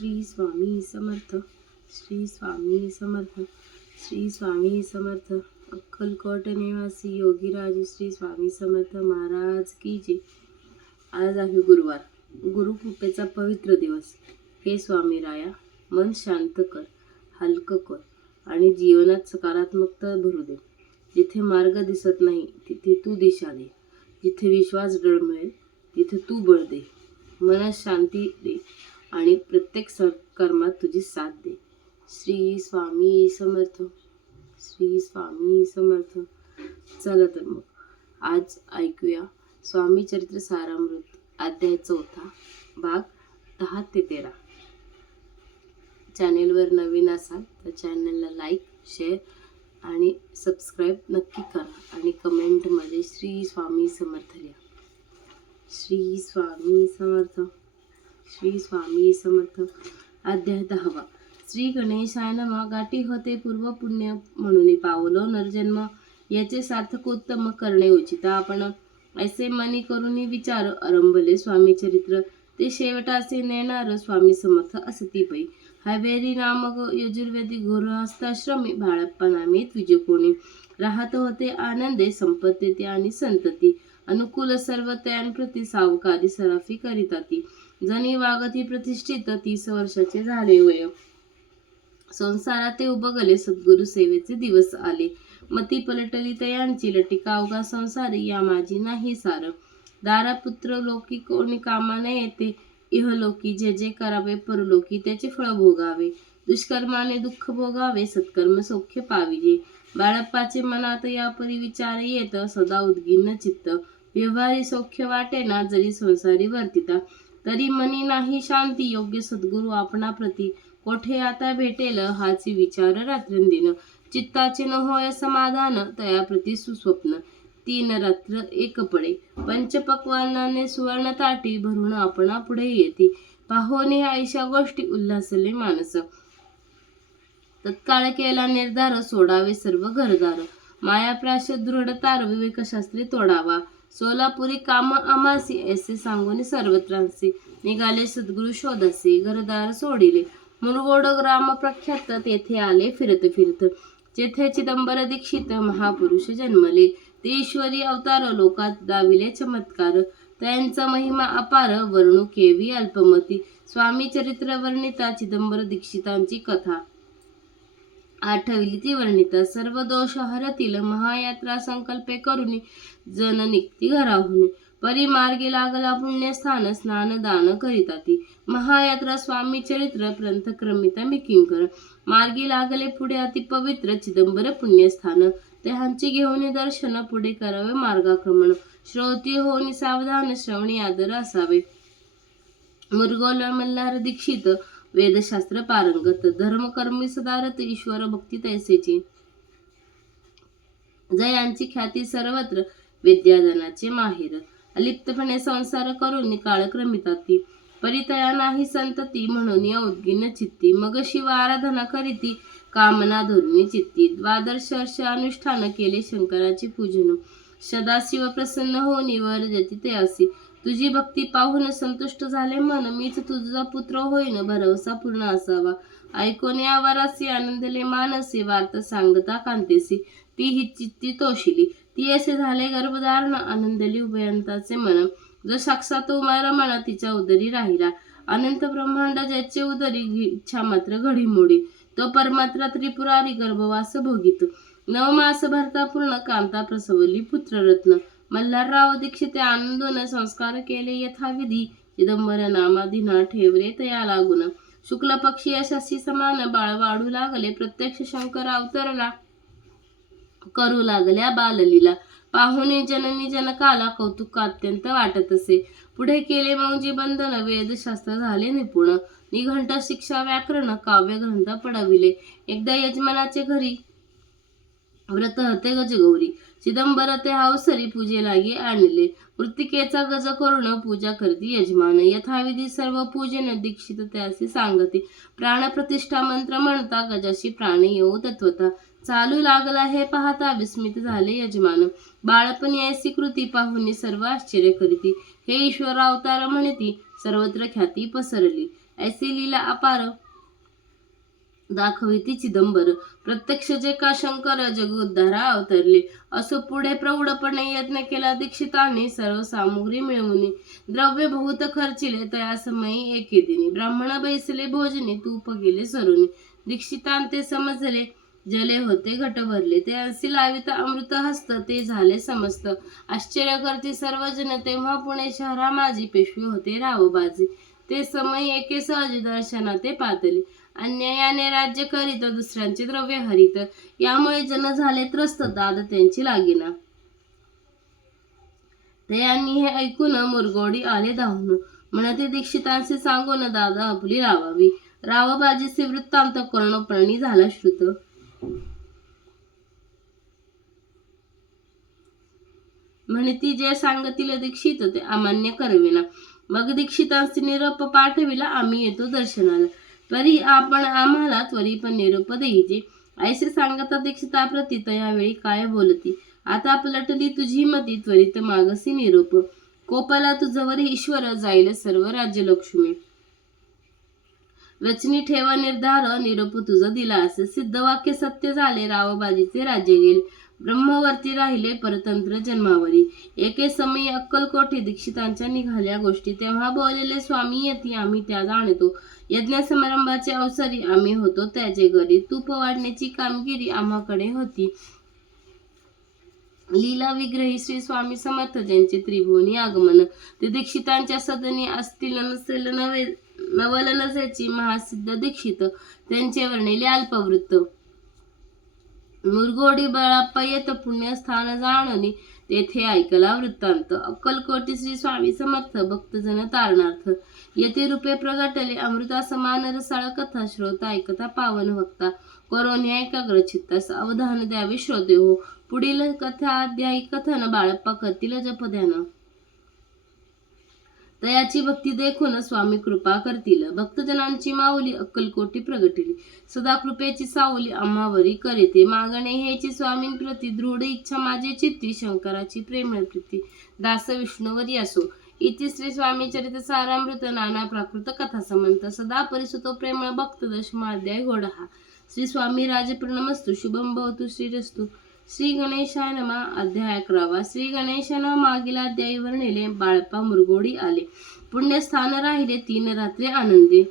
श्री स्वामी समर्थ श्री स्वामी समर्थ श्री स्वामी समर्थ. अक्कलकोट निवासी योगीराज श्री स्वामी समर्थ महाराज की जे आज आहे गुरुवार. गुरुकृपेचा पवित्र दिवस. हे स्वामी राया मन शांत कर हलकं कर आणि जीवनात सकारात्मकता भरू दे. जिथे मार्ग दिसत नाही तिथे तू दिशा दे. जिथे विश्वास डळमळेल तिथे तू बळ दे. मनात शांती दे. आणि प्रत्येक सत्कर्मात तुझी साथ दे. श्री स्वामी समर्थ. श्री स्वामी समर्थ. चला तर मग. आज ऐकूया स्वामी चरित्र सारामृत अध्याय चौथा भाग दहा ते तेरा. चॅनेलवर नवीन असाल तर चॅनलला लाईक शेअर आणि सबस्क्राईब नक्की करा आणि कमेंटमध्ये श्री स्वामी समर्थ लिहा. श्री स्वामी समर्थ. श्री स्वामी समर्थ. अध्याय दहावा श्री गणेशाय नमः. गाठी होते पूर्व पुण्य म्हणून पावलो नरजन्म. याचे सार्थकोत्तम करणे उचित. आपण ऐसे मनी करून विचार आरंभले स्वामी चरित्र. ते शेवटाचे नेणार स्वामी समर्थ असती पै हवेरी नामक यजुर्वेदी गुरुहस्ताश्रमी बाळप्पा नामे तुझे कोणी. राहत होते आनंदे संपत्ती आणि संतती. अनुकूल सर्व तयांप्रती सावकारी सराफी करीताती जणी वागती प्रतिष्ठित तीस वर्षाचे झाले वय. संसारात ते उभगले सद्गुरु सेवेचे दिवस आले. मती पलटली तयांची लटिका अवघा संसारी या माझी नाही सार. दारापुत्र लोकी कोणी कामाने येते इहलोकी जे जे करावे परलोकी त्याचे फळ भोगावे. दुष्कर्माने दुःख भोगावे सत्कर्म सौख्य पाविजे. बाळप्पाचे मनात यापरी विचार येत सदा उद्गिन्न चित्त. व्यवहारी सौख्य वाटेना जरी संसारी वर्तिता. तरी मनी नाही शांती योग्य सद्गुरु आपणा प्रती कोठे आता भेटेल हाची विचार रात्रंदिन. चित्ताचे न होय समाधान तया प्रती सुस्वप्न. तीन रात्र एक पडे. पंचपक्वानाने सुवर्ण ताटी भरून आपणा पुढे येते. पाहोने आईशा गोष्टी उल्हासले मानस. तत्काळ केला निर्धार सोडावे सर्व घरदार. मायाप्राश दृढ तार विवेकशास्त्री तोडावा. सोलापुरी काम अमासी ऐसे सांगून सर्वत्रांसी निघाले सद्गुरु शोधासी घरदार सोडिले. मुरगोड ग्राम प्रख्यात तेथे आले फिरत फिरत. जेथे चिदंबर दीक्षित महापुरुष जन्मले. ते ईश्वरी अवतार लोकात दाविले चमत्कार. त्यांचा महिमा अपार वर्णू केवी अल्पमती. स्वामी चरित्र वर्णिता चिदंबर दीक्षितांची कथा. आठवली ती वर्णिता सर्व दोष हरतील महायात्रा संकल्पे करून जन निघती घराहून. परिमार्गी लागला पुण्यस्थान स्नान दान करिता ती महायात्रा स्वामी चरित्र प्रंथक्रमिता मिकिंकर मार्गी लागले पुढे अति पवित्र चिदंबर पुण्यस्थान. देहांची घेऊन दर्शन पुढे करावे मार्गाक्रमण. श्रोती होऊन सावधान श्रवणी आदर असावे मुरगोल मल्हार दीक्षित वेदशास्त्र पारंगत. धर्मकर्मी सदारत ईश्वर भक्ती तैसेची. जयांची ख्याती सर्वत्र विद्याधनाचे माहिर. अलिप्तपणे संसार करून काळक्रमितात ती. परितया नाही संतती म्हणून या उद्गिन चित्ती. मग शिव आराधना करीती कामना धोरणी चित्ती. द्वादश वर्ष अनुष्ठान केले शंकराचे पूजन. सदाशिव प्रसन्न होऊन वर जती ते असी. तुझी भक्ती पाहून संतुष्ट झाले मन मीच तुझा पुत्र होईन भरवसा पूर्ण असावा. ऐकून या वरासी आनंदले मानसी वार्ता सांगता कांतेसी. ती ही चित्ती तोशिली. ती असे झाले गर्भधारण आनंदली उभयंताचे मन. जो साक्षात उमारा म्हणा तिच्या उदरी राहिला. अनंत ब्रह्मांड ज्याचे उदरी इच्छा मात्र घडीमोडी तो परमात्रा त्रिपुरारी गर्भवास भोगित. नवमास भरता पूर्ण कांता प्रसवली पुत्ररत्न. मल्हारराव दीक्षिते आनंदोन संस्कार केले यथाविधी. चिदंबर नामाधीना ठेवले तया लागून. शुक्ल पक्षी यशस्वी समान बाळ वाढू लागले. प्रत्यक्ष शंकर अवतरला करू लागल्या बाललीला. पाहुणे जननी जनकाला कौतुक अत्यंत वाटत असे. पुढे केले मौजी बंधन वेदशास्त्र झाले निपुण. निघंट शिक्षा व्याकरण काव्य ग्रंथ पडविले. एकदा यजमानाचे घरी व्रत होते गजगौरी. चिदंबर ते अवसरी पूजेलागी आणले. मृत्तिकेचा गज करून पूजा करती यजमान. यथाविधी सर्व पूजेन दीक्षित त्यासी सांगते. प्राणप्रतिष्ठा मंत्र म्हणता गजाशी प्राण येऊ तत्वता चालू लागला हे पाहता विस्मित झाले यजमान. बाळपणी ऐसी कृती पाहून सर्व आश्चर्य करीती. हे ईश्वर अवतार म्हणती सर्वत्र ख्याती पसरली. ऐसी लीला अपार दाखविती चिदंबर. प्रत्यक्ष जे का शंकर जगोद्धारा अवतरले? असं पुढे प्रौढपणे यत्न केला दीक्षितांनी सर्व सामुग्री मिळवून. द्रव्य बहुत खर्चिले तया समयी एके दिनी. ब्राह्मण बैसले भोजने तूप गेले सरुनी. दीक्षितांते समजले जले होते घट भरले ते असे लावित अमृत हस्त ते झाले समस्त. आश्चर्य करते सर्वजन तेव्हा पुणे शहरा माझी पेशवी होते रावबाजी. ते समय एके सहज दर्शना ते पातले. अन्यायाने राज्य करीत दुसऱ्यांचे द्रव्य हरित. यामुळे जन झाले त्रस्त दाद त्यांची लागेना. ते यांनी हे ऐकून मुरगोडी आले धावून. म्हणते दीक्षितांचे सांगून दादा आपली रावावी. रावबाजीचे वृत्तांत कर्णप्रणी झाला श्रुत. म्हणती जे सांगतील दीक्षित ते अमान्य करविना. मग दीक्षितांचे निरोप पाठविला आम्ही येतो दर्शनाला. तरी आपण आम्हाला त्वरी पण निरोप देईचे ऐसे सांगता दीक्षिता प्रती यावेळी काय बोलती? आता पलटली तुझी मती त्वरित मागसी निरोप. कोपाला तुझवर ईश्वर जाईल सर्व राज्य लक्ष्मी रचनी ठेवा निर्धार निरोप तुझ दिला असे सिद्ध वाक्य सत्य झाले रावबाजीचे राज्य गेले. ब्रह्मवर्ती राहिले परतंत्र जन्मावरी. एके समयी अक्कलकोठी दीक्षितांच्या निघाल्या गोष्टी. तेव्हा बोललेले स्वामी येती आम्ही त्या जाणतो. यज्ञ समारंभाचे अवसरी आम्ही होतो त्याचे घरी. तूप वाढण्याची कामगिरी आम्हाकडे होती. लीला विग्रही श्री स्वामी समर्थ ज्यांचे त्रिभुवनी आगमन. ते दीक्षितांच्या सदनी असतील नसेल नवे नवल नसेची महासिद्ध दीक्षित. त्यांचे वर्णिले अल्पवृत्त. मुरगोडी बळाप्पा येत पुण्यस्थान जाणनी तेथे ऐकला वृत्तांत. अक्कलकोटी श्री स्वामी समर्थ भक्तजन तारणार्थ. येथे रूपे प्रगटले. अमृता समान रसाळ कथा श्रोता ऐकता पावन भक्ता करोनी एकाग्र चित्तास अवधान द्यावे श्रोते हो. पुढील कथा अध्यायी कथन बाळप्पा करतील जप दयाची भक्ती देखून स्वामी कृपा करतील. भक्तजनांची माऊली अक्कलकोटी प्रगटिली. सदा कृपेची सावली अम्मावरी करीते. मागणे हेची स्वामी प्रती दृढ इच्छा माझे चित्ती. शंकराची प्रेमळ प्रीती. दास विष्णुवरी असो. इति श्री स्वामी चरित सारामृत. नाना प्राकृत कथा समंत. सदा परिसुतो प्रेमळ भक्त दशमाध्याय घोड हा श्री स्वामी राजप्रणमस्तु शुभम भवतु. श्रीरस्तु. श्री गणेशाय नमा. अध्याय अकरावा. श्री गणेशानं मागील अध्यायी नेले. बाळपा मुरगोडी आले. पुण्यस्थान राहिले. तीन रात्री आनंदी.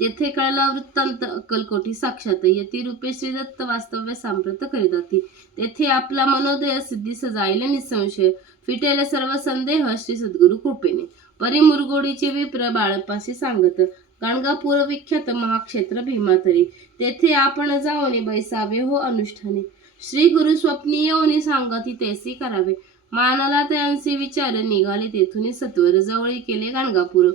तेथे कळला वृत्तांत अक्कलकोटी साक्षात. यती रूपे श्री दत्त वास्तव्य सांप्रत करीत तेथे आपला मनोदय सिद्धी सजायला निसंशय. फिटेले सर्व संदेह श्री सद्गुरु कृपेने. परी मुरगोडीचे विप्र बाळपाशी सांगत. गाणगापूर विख्यात महाक्षेत्र भीमातरी. तेथे आपण जाऊने बैसावे हो अनुष्ठाने. श्री गुरु स्वप्नी येऊन सांगती तेसी करावे. मानाला त्यांचे विचार निघाले तेथून सत्वर जवळी केले गाणगापूर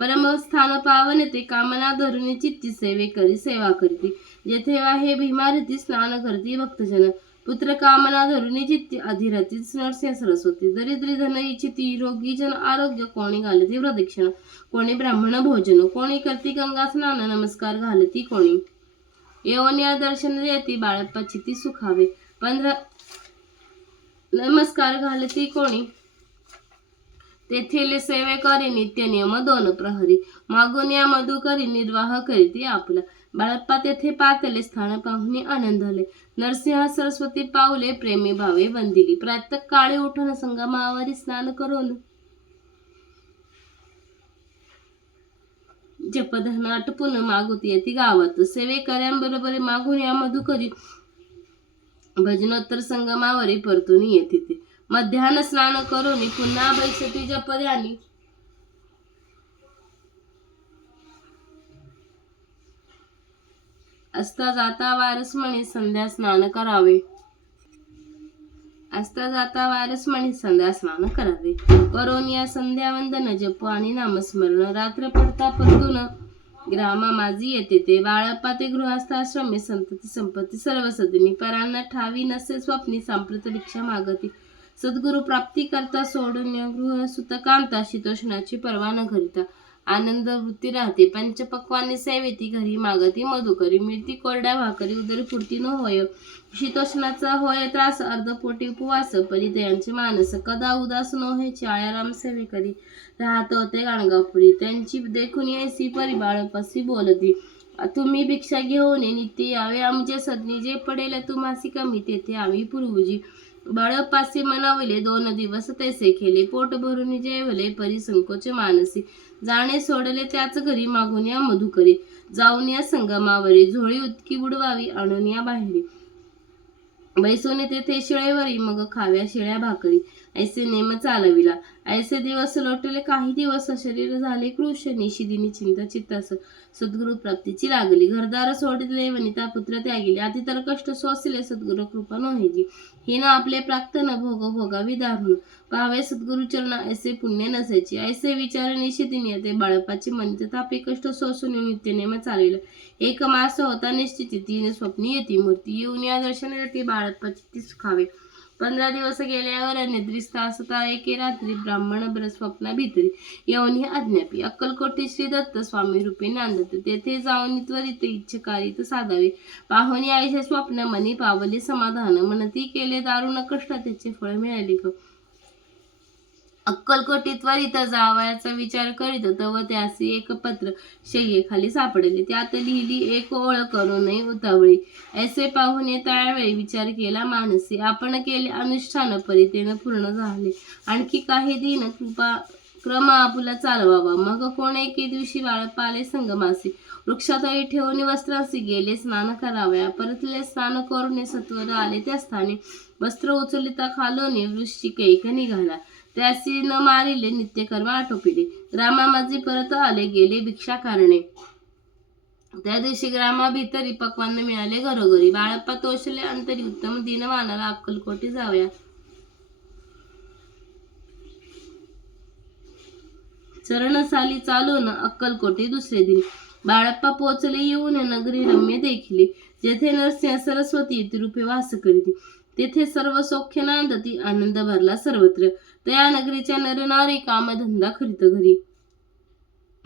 परमस्थान पावन ते कामना धरून चित्ती सेवे करी सेवा करती. जेथे हे भीमारती स्नान करती भक्तजन. पुत्र कामना धरुणी चित्ती अधिराती नरसिंह सरस्वती. दरिद्री धन इच्छिती रोगी जन आरोग्य कोणी घालती प्रदक्षिणा. कोणी ब्राह्मण भोजन कोणी करती गंगा स्नान नमस्कार घालती कोणी. येऊन या दर्शन देती बाळप्पाची ती सुखावे. पंधरा नमस्कार घालती कोणी. तेथील सेवे करी नित्य नियम दोन प्रहरी. मागून या मधुकरी निर्वाह करीती आपला. बाळप्पा तेथे पातले स्थान पाहुणे आनंदले नरसिंह सरस्वती पावले प्रेमी भावे वंदिली प्रात काळे उठून संगमावरी स्नान करून जपधन आटपून मागुती येते गावात सेवेकऱ्यांबरोबर मागून या मधुकरी भजनोत्तर संगमावरी परतून येते ते मध्यान्ह स्नान करून पुन्हा बैसती जपध्यानी असता जाता वारस म्हणे संध्या स्नान करावे। असता जाता वारस म्हणे संध्या स्नान करावे। करून या संध्या वंदन जप आणि नामस्मरण। रात्र पडता परतून ग्रामा माझी येते ते। बाळप्पा ते गृहस्थाश्रमे संतती संपत्ती सर्व सदनी। परांना ठावी नसे स्वप्नी सांप्रत भिक्षा मागती। सद्गुरु प्राप्ती करता सोडून गृह सुतकांता शीतोष्णाची पर्वा न घरिता आनंद वृत्ती राहते. पंचपक्वाने सेवेती घरी मागती मधुकरी मिळती कोरड्या भाकरी उदरी पुरती न होय शीतोष्णाचा होय त्रास अर्धपोटी उपवास परिदयांचे मानस कदा उदास न होय चाळ्याराम सेवे करी. राहत होते गाणगापुरी. त्यांची देखून ऐसी परिबाळ पसी बोलती तुम्ही भिक्षा घेऊन ये नित्य यावे आमचे सदनी जे पडेल तुम्हासी कमी तेथे आम्ही पूर्वजी. बाळपासी मनावले दोन दिवस तैसे केले पोट भरून जेवले परी संकोच मानसी. जाणे सोडले त्याच घरी मागून या मधुकरी. जाऊन या संगमावरी. झोळी उतकी बुडवावी आणून या बाहेरी. बैसोने तेथे शिळेवरी मग खाव्या शिळ्या भाकरी. ऐसे नेम चालविला. ऐसे दिवस लोटले काही दिवस शरीर झाले कृष निशिदिनी चिंता चित्तास सद्गुरु प्राप्तीची लागली. घरदार सोडले वनिता पुत्र त्यागिले. आधी तर कष्ट सोसले सद्गुरु कृपा नोहेजी हिनं आपले प्राक्तन भोग भोगावी दारुण. पाहावे सद्गुरु चरण ऐसे पुण्य नसायचे. ऐसे विचार निशिदिनी ते बाळपाचे मन तापे कष्ट सोसून नित्य नेम चालविला. एक मास होता निश्चिती तीन स्वप्नी येती मूर्ती. येऊन या दर्शनासाठी बाळपाची ती सुखावे. पंधरा दिवस गेल्यावर अनिद्रिस्ता असता एके रात्री ब्राह्मण ब्र स्वप्ना येऊन ही अज्ञापी. अक्कलकोटी श्री दत्त स्वामी रूपी नांदत. तेथे जाऊन त्वरित इच्छकारित साधावे. पाहुणी आईचे स्वप्न मनी पावले समाधान. म्हणती केले दारुण कष्ट त्याचे फळ मिळाले ग. अक्कलकोटी त्वरित जावयाचा विचार करीत तव त्यासी एक पत्र शय्येखाली सापडले. त्यात लिहिली एक ओळ करूनही उतावळी. ऐसे पाहुणे त्यावेळी विचार केला मानसी आपण केले अनुष्ठान परितेनं पूर्ण झाले. आणखी काही दिन कृपा क्रम आपुला चालवावा. मग कोण एके दिवशी बाळपाले संगमासी वृक्षातही ठेवून वस्त्रांसी गेले स्नान करावया. परतले स्नान करून सत्वर आले त्या स्थानी. वस्त्र उचलिता खालोनी वृश्चिक एक निघाला. त्यासी न मारिले नित्यकर्म आटोपिले. रामा माझे परत आले गेले भिक्षा कारणे. त्या दिवशी ग्रामाभितरी पक्वान्न मिळाले घरोघरी. बाळप्पा तोषले अंतरी उत्तम दिनवानाला अक्कलकोटी जावया. चरणसाली चालून अक्कलकोटी दुसरे दिन. बाळप्पा पोचले येऊन नगरी रम्य देखिले. जेथे नरसिंह सरस्वती रूपे वास करीत. तेथे सर्व सौख्य नांदती आनंद भरला सर्वत्र. तया नगरीच्या नरनारी कामधंदा करीत घरी.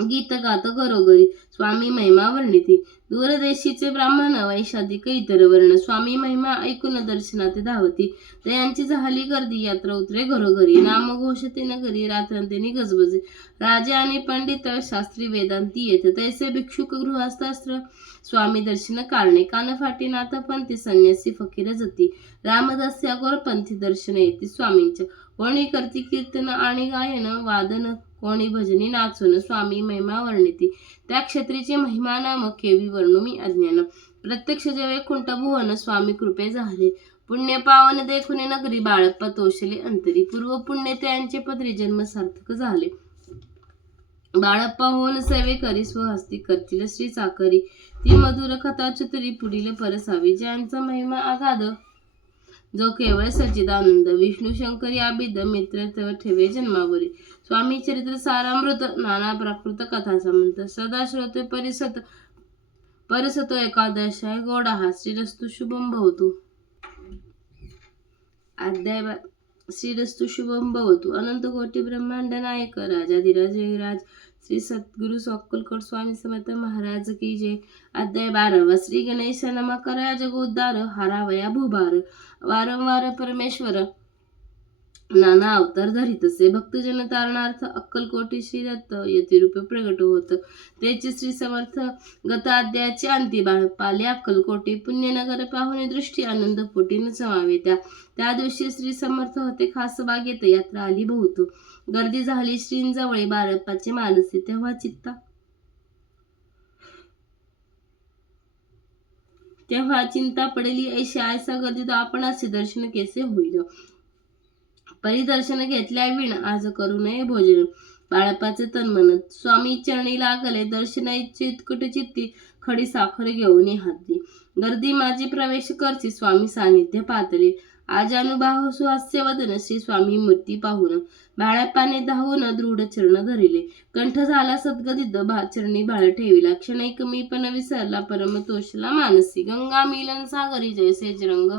गीत गात घरोघरी. स्वामी महिमा वर्णिती. दूरदेशीचे ब्राह्मण वैशादी कैतर वर्ण. स्वामी महिमा ऐकून दर्शनात धावती. तयांची झाली गर्दी यात्रा उतरे घरोघरी. नामघोषते नगरी रात्रंतेनी गजबजे. राजे आणि पंडित शास्त्री वेदांती येत. तैसे भिक्षुक गृहस्थास्त्र स्वामी दर्शन कारणे. कानफाटी नाथपंथी संन्यासी फकीर जती. रामदास पंथी दर्शन येते स्वामींच्या. कोणी करती कीर्तन आणि गायन वादन कोणी भजनी नाचून स्वामी महिमा वर्णिती. त्या क्षेत्रीचे महिमा नाम केवी वर्णू मी अज्ञान. प्रत्यक्ष जेवे कुंट भुवन स्वामी कृपे झाले. पुण्य पावन देखुने नगरी बाळप्पा तोषले अंतरी. पूर्व पुण्य त्यांचे पदरी जन्म सार्थक झाले. बाळप्पा होऊन सेवे करी स्वहस्ती करतील श्री चाकरी. ती मधुर कथा चतुरी पुढील परसावी. ज्यांचा महिमा आघाद जो केवळ सच्चिदानंद विष्णू शंकर या बिद मित्र ठेवे जन्मावरी. स्वामी चरित्र सारामृत नाना प्राकृत कथा समंत सदा श्रोते परिसत परिसतो एकादशाय गोडा हा श्रीरस्तु शुभम भवतु. अध्याय श्रीरस्तु शुभम भवतु. अनंत कोटी ब्रह्मांड नायक राजाधिराज राज श्री सद्गुरु अक्कलकोट स्वामी समर्थ महाराज की जय। अध्याय बारावा श्री गणेश नमकरा जगोद्धार हारावया भूभार। वारंवार परमेश्वर नाना अवतार धरीतसे भक्तजन तारणार्थ अक्कलकोटी श्री दत्त यतिरूपे प्रगट होत। त्याचे श्री समर्थ गताध्यायाचे अंती बाळ पाले अक्कलकोटी पुण्यनगर पाहुणे दृष्टी आनंद पोटीन समावे त्या त्या दिवशी श्री समर्थ होते खास बागेत यात्रा आली बहुतो। गर्दी झाली श्रींजवळे बाळप्पाचे मानसे तेव्हा चित्ता. तेव्हा चिंता पडली ऐशी आयसा गर्दीत आपण असे दर्शन केसे होईल. परिदर्शन घेतल्या विण आज करू नये भोजन. बाळप्पाचे तन म्हणत स्वामी चरणी लागले दर्शनाची चितकुट चित्ती खडी साखर घेऊन हाती. गर्दी माझी प्रवेश करची स्वामी सानिध्य पातळी. आज अनुभाव सुहास्य वदन श्री स्वामी मूर्ती पाहून बाळप्पाने धावून दृढ चरण धरिले. कंठ झाला सद्गदित बा चरणी बाळ ठेविला. क्षणैक मी पण विसरला परमतोषला मानसी. गंगा मिलन सागरी जैसे रंग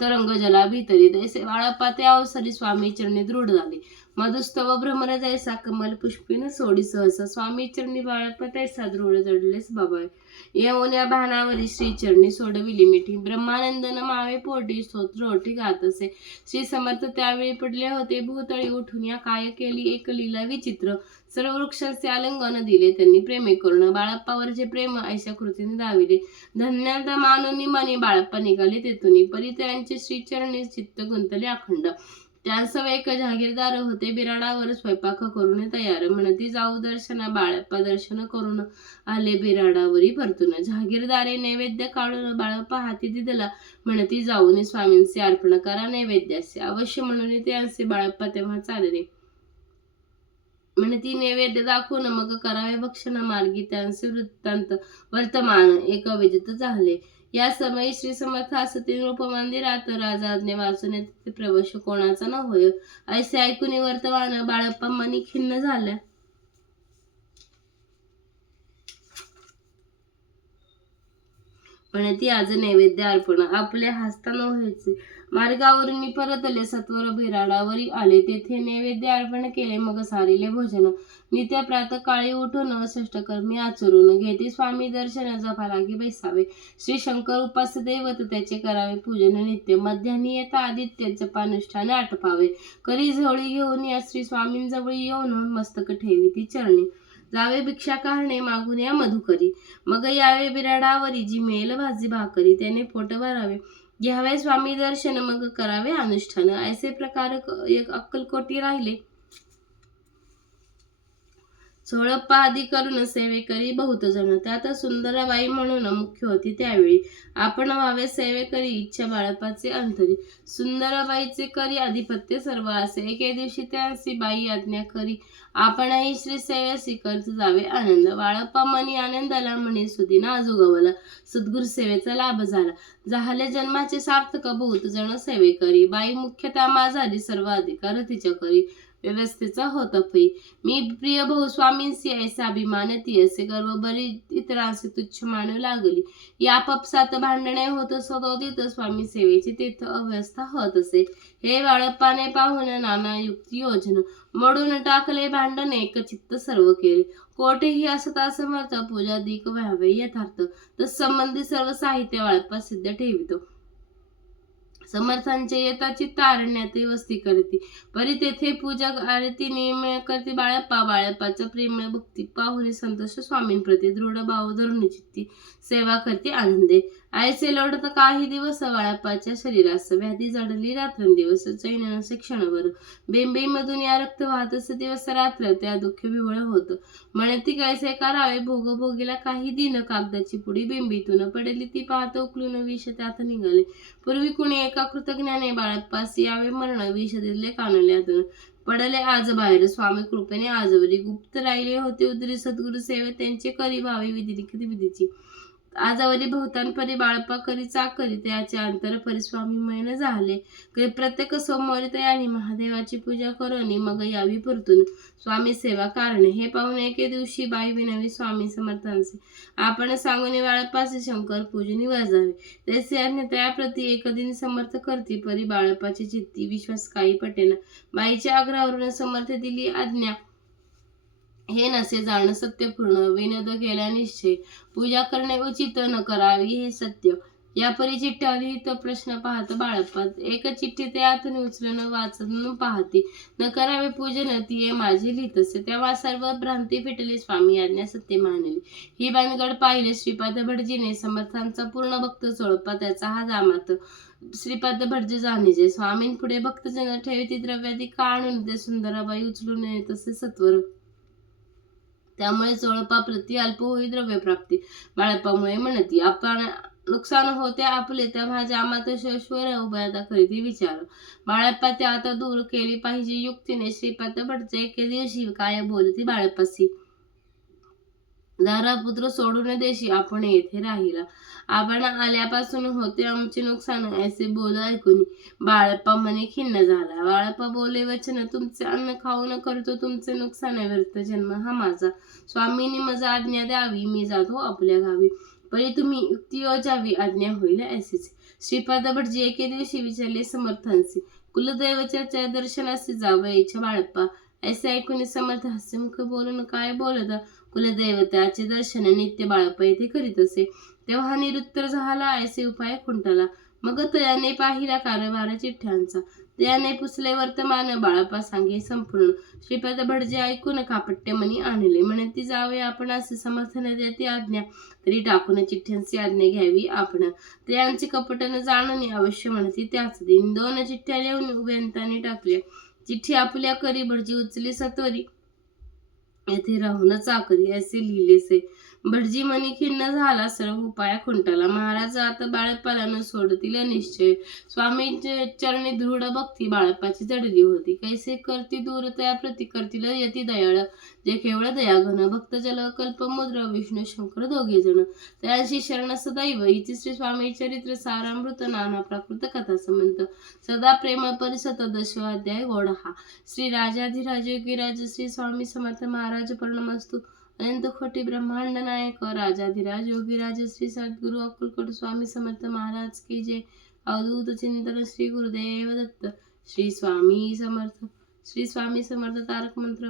तरंग जला भीतरी. तैसे बाळप्पा ते अवसरी स्वामी चरणी दृढ झाले. मधुस्तव भ्रमर जायसा कमल पुष्पिन सोडी सहसा. स्वामी चरणी बाळप्पा तैसा दृढ जडलेस बाबा येऊन भानावरी श्री चरणी सोडविली मिठी. ब्रह्मानंदन मावे पोटी स्तोत्र गात असे. श्री समर्थ त्यावेळी पडले होते भूतळी उठून या काय केली एक लीला विचित्र. सर्व वृक्षांचे आलिंगन दिले त्यांनी प्रेमे करून. बाळप्पावरचे प्रेम ऐशा कृतीने दाविले धन्यता मानुनी मनी बाळप्पा निघाले तेथून. परी त्यांचे श्रीचरणी चित्त गुंतले अखंड. त्यासव एक जहागीरदार होते बिराडावर स्वयंपाक करून तयार. म्हणती जाऊ दर्शना बाळप्पा दर्शन करून आले बिराडावरी परतून. जहागीरदारे नैवेद्य काढून बाळप्पा हाती दिदला म्हणती जाऊन स्वामींचे अर्पण करा नैवेद्याचे. अवश्य म्हणून त्यांचे बाळप्पा तेव्हा चालले. म्हणती नैवेद्य दाखवून मग करावे भक्षण मार्गी त्यांचे वृत्तांत वर्तमान. एक विदित झाले. या समयी श्री समर्थ असती रूप मंदिरात राजा आज्ञा वाचून प्रवेश कोणाचा न होय ऐसे ऐकून वर्तमान बाळप्पा मनी खिन्न झाल्या. म्हणती आज नैवेद्य अर्पण आपले हस्तान व्हायचे. मार्गावरून परतले सत्वर बिराडावरी आले. तेथे नैवेद्य अर्पण केले मग सारिले भोजन. नित्य प्रात काळी उठून षष्टकर्मी आचरून घेते स्वामी दर्शन जपा लागे बैसावे. श्री शंकर उपास दैवत त्याचे करावे पूजन नित्य. मध्यानी येता आदित्य जपानुष्ठाने आटपावे. करी झोळी घेऊन या श्री स्वामींजवळ येऊन मस्तक ठेवी ती चरणी. जावे भिक्षा कारणे मागून या मधुकरी. मग यावे बिराडावरी जी मेल भाजी भाकरी त्याने पोट भरावे. घ्यावे स्वामी दर्शन मग करावे अनुष्ठान. ऐसे प्रकार एक अक्कलकोटी राहिले. सोळप्पा आदी करून सेवेकरी बहुत जण. त्यात सुंदराबाई म्हणून मुख्य होती त्यावेळी. आपण व्हावे सेवेकरी इच्छा बाळपाचे अंतरी. सुंदराबाईचे करी आधिपत्य सर्व असे. एके दिवशी त्यांची बाई आज्ञा करी. आपणही श्री सेवेसी करत जावे. आनंद. बाळप्पा मनी आनंदाला म्हणे सुदिना आजोगवला सद्गुर सेवेचा लाभ झाला. झाले जन्माचे सार्थक बहुत जण सेवे करी बाई मुख्यतः माझा सर्व अधिकार तिच्या करी. व्यवस्थेचा होत पै मी प्रिय भाऊ स्वामींसी ऐसा अभिमानती असे गर्व बरी इतरांचे तुच्छ मानू लागली. या पपसात भांडणे होत सदोदित स्वामी सेवेची तेथ अव्यवस्था होत असे. हे बाळप्पाने पाहून नाना युक्ती योजना. मोडून टाकले भांडण एकचित्त सर्व केले. कोठेही असता समर्थ पूजा दिक व्हावे यथार्थ. तत्संबंधी सर्व साहित्य बाळप्पा सिद्ध ठेवितो. समर्थांचे येताची तारण्यात वस्ती करते. परी तेथे पूजा आरती नियम करते. बाळप्पा बाळप्पाचा प्रेम भक्ती पाहुणे संतोष स्वामींप्रती दृढ भाव धरून चित्ती सेवा करते आनंदे. आईचे लढत काही दिवस बाळप्पाच्या शरीरास व्याधी जडली. रात्रंदिवस चैन नसे क्षणभर बेंबीमधून या रक्त वाहत असे दिवस रात्र त्या दुःख विवळ होत. म्हणती कैसे करावे भोग भोगीला काही दिन कागदाची पुडी बेंबीतून पडली. ती पाहत उकलून विष त्यात निघाले. पूर्वी कुणी एक कृतज्ञाने बाळप्पास यावे मरण विषदिले कानल्यातून. पडले आज बाहेर. स्वामी कृपेने आजवरी गुप्त राहिले होते. उदरी सद्गुरु सेवे त्यांचे करी भावे विधी विधीची. आजावली बहुतांपरी बाळपा करी चाकरी त्याचे अंतर परी मैन झाले. करी प्रत्येक सोमवारी तयानी महादेवाची पूजा करून मग यावी परतून. स्वामी सेवा कारणे हे पाहून एके दिवशी बाई विनवी स्वामी समर्थांचे. आपण सांगून बाळप्पाचे शंकर पूजनी वाजावे तसे अन्य त्याप्रती एकदिन समर्थ करती परी बाळपाची चित्ती विश्वास काही पटेना. बाईच्या आग्रहावरून समर्थ दिली आज्ञा. हे नसे जाणं सत्यपूर्ण विनोद केला निश्चय. पूजा करणे उचित न करावी हे सत्य. या परी चिठ्ठ्या लिहित प्रश्न पाहत बाळप्पा एक चिठ्ठी ते आतून उचलून वाचून पाहते. न करावे पूजन ती माझे लिहित. असे तेव्हा सर्व भ्रांती फिटली स्वामी आज्ञा सत्य मानली. ही बांधगड पाहिले श्रीपाद भटजीने. समर्थांचा पूर्ण भक्त चोळपा त्याचा हा जामात. श्रीपाद भटजी जाणीजे. स्वामींपुढे भक्तजन ठेवी ती द्रव्यादी आणून ते सुंदराबाई उचलून येत. असे सत्वर त्यामुळे चोळपा प्रति अल्प होई द्रव्य प्राप्ती बाळप्पामुळे म्हणती आपण नुकसान होते आपले त्या माझ्या आमात शेश्वर उभ्या खरेदी विचार बाळप्पा ते आता दूर केली पाहिजे युक्तीने श्रीपाद भटचे एके दिवशी काय बोलती बाळप्पासी दारापुत्र सोडून देशी आपण येथे राहिला. आपण आल्यापासून होते आमचे नुकसान असे बोल ऐकून. बाळप्पा मने खिन्न झाला. बाळप्पा बोले वचन तुमचे अन्न खाऊन करतो तुमचे नुकसान आहे व्यर्थ जन्म हा माझा. स्वामीने माझा आज्ञा द्यावी मी जातो आपल्या गावी. परी तुम्ही युक्ती योजावी आज्ञा होईल असेच श्रीपाद भटजी एके दिवशी विचारले समर्थांचे. कुलदैवच्या दर्शनास जावं इच्छा बाळप्पा. ऐसे ऐकून समर्थ हास्यमुख बोलून काय बोलत? कुलदैवताचे दर्शन नित्य बाळप्पा येथे करीत असे. तेव्हा निरुत्तर झाला ऐसे उपाय खुंटला. मग तयाने पाहिला कारभार चिठ्ठ्यांचा. तयाने पुसले वर्तमान बाळप्पा सांगे संपूर्ण. श्रीपद भटजे ऐकून कापट्य मनी आणले. म्हणे ती जावे आपण असे समर्थन ती आज्ञा. तरी टाकून चिठ्ठ्यांची आज्ञा घ्यावी आपण. तयांचे कपटन जाणणे अवश्य म्हणते त्याच दिन दोन चिठ्ठ्या लिहून उभ्यंताने टाकल्या. चिठ्ठी आपल्या करी भटजी उचली सत्वरी. येथे राहून चाकरी असे लिहिलेसे. भटजी मनी खिन्न झाला सर्व उपाय खुंटाला. महाराज आता बाळप्पाला न सोडतील निश्चय. स्वामींचे चरणी दृढ भक्ती बाळप्पाची जडली होती. कैसे करती दूर त्या प्रति करतील यती दयाळ. जे केवळ दयाघन भक्त जल कल्प मुद्र विष्णू शंकर दोघे जण. त्याशी शरण सदैव. इति श्री स्वामी चरित्र सारामृत नाना प्राकृत कथा समंत. सदा प्रेम परिसत दशवाध्याय गोड हा श्री राजाधिराज योगीराज श्री स्वामी समर्थ महाराज पर्णमस्तु अनंत खोटी ब्रह्मांड नायक राजाधिराज योगीराज श्री सद्गुरु अक्कलकोट स्वामी समर्थ महाराज की जय. अवधूत चिंतन श्री गुरुदेव दत्त श्री स्वामी समर्थ श्री स्वामी समर्थ तारक मंत्र.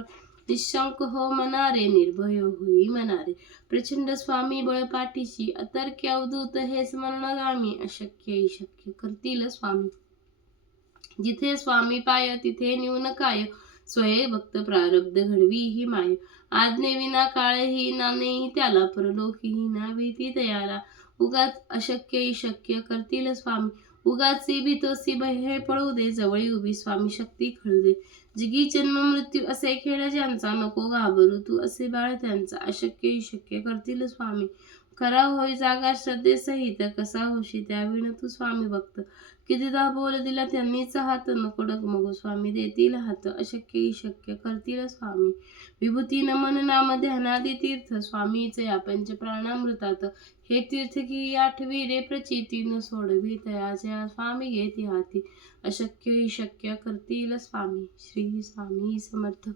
निशंक हो मनारे निर्भय होई मनारे. प्रचंड स्वामी बळ पाठीशी अतर्क्य अवधूत हे स्मरणगामी अशक्य शक्य करतील स्वामी. जिथे स्वामी पाय तिथे न्यून काय? स्वय भक्त प्रारब्ध घडवी ही माय. आज्ञेविना काळही नानेही त्याला परलोकी ना भीती तयाला उगाच अशक्य शक्य करतील स्वामी. उगाची भीतोसी हे पळू दे जवळी उभी स्वामी शक्ती खळू दे. जिगी जन्म मृत्यू असे खेळ ज्यांचा नको घाबरू तू असे बाळ त्यांचा अशक्य शक्य करतील स्वामी. खरा होई जागा श्रद्धेसहित कसा होशी त्या तू स्वामी भक्त. कितीदा बोल दिला त्यांनीच हात नको डगमगू स्वामी देतील हात. अशक्य शक्य करतील स्वामी. विभूती नमन नाम ध्यानादी तीर्थ. स्वामीचे या पंच प्राणामृतात. हे तीर्थ की आठवी रे प्रचिती न सोडवी तयाच्या स्वामी घेती हाती. अशक्य शक्य करतील स्वामी. श्री स्वामी समर्थ.